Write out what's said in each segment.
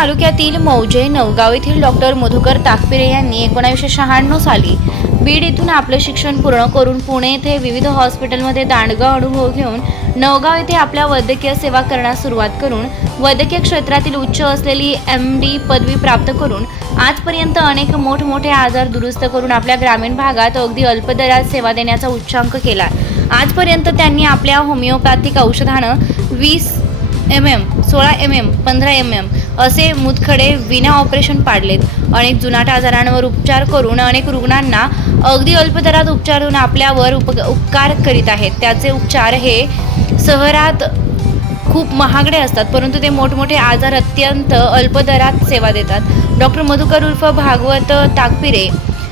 तालुक्यातील मौजे नवगाव येथील डॉक्टर मधुकर ताकपिरे यांनी एकोणावीसशे शहाण्णव साली बीड येथून आपलं शिक्षण पूर्ण करून पुणे येथे विविध हॉस्पिटलमध्ये दांडगा अनुभव घेऊन नवगाव येथे आपल्या वैद्यकीय सेवा करण्यास सुरुवात करून वैद्यकीय क्षेत्रातील उच्च असलेली एम डी पदवी प्राप्त करून आजपर्यंत अनेक मोठमोठे आजार दुरुस्त करून आपल्या ग्रामीण भागात अगदी अल्पदरात सेवा देण्याचा उच्चांक केला. आजपर्यंत त्यांनी आपल्या होमिओपॅथिक औषधानं वीस एम एम सोळा एम एम पंधरा एम एम असे मुतखडे विना ऑपरेशन पाडलेत. अनेक जुनाट आजारांवर उपचार करून अनेक रुग्णांना अगदी अल्पदरात उपचार देऊन आपल्यावर उप उपकार करीत आहेत. त्याचे उपचार हे शहरात खूप महागडे असतात परंतु ते मोठमोठे आजार अत्यंत अल्पदरात सेवा देतात. डॉक्टर मधुकर उर्फ भागवत ताकपिरे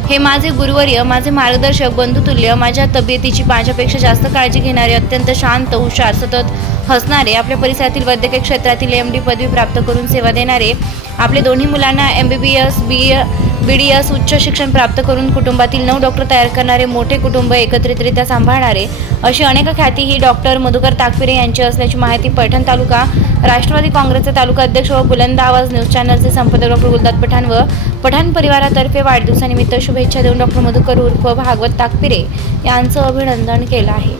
हे माझे गुरुवर्य माझे मार्गदर्शक बंधुतुल्य माझ्या तब्येतीची माझ्यापेक्षा जास्त काळजी घेणारे अत्यंत शांत हुशार सतत हसणारे आपल्या परिसरातील वैद्यकीय क्षेत्रातील एम डी पदवी प्राप्त करून सेवा देणारे आपल्या दोन्ही मुलांना M B B S B B D S उच्च शिक्षण प्राप्त करून कुटुंबातील नऊ डॉक्टर तयार करणारे मोठे कुटुंब एकत्रितरित्या सांभाळणारे अशी अनेक ख्याती ही डॉक्टर मधुकर ताकपिरे यांची असल्याची माहिती पैठण तालुका राष्ट्रवादी काँग्रेसचे तालुका अध्यक्ष व बुलंद आवाज न्यूज चॅनलचे संपादक डॉक्टर गुलदात पठाण व पठाण परिवारातर्फे वाढदिवसानिमित्त शुभेच्छा देऊन डॉक्टर मधुकर उर्फ भागवत ताकपिरे यांचं अभिनंदन केलं आहे.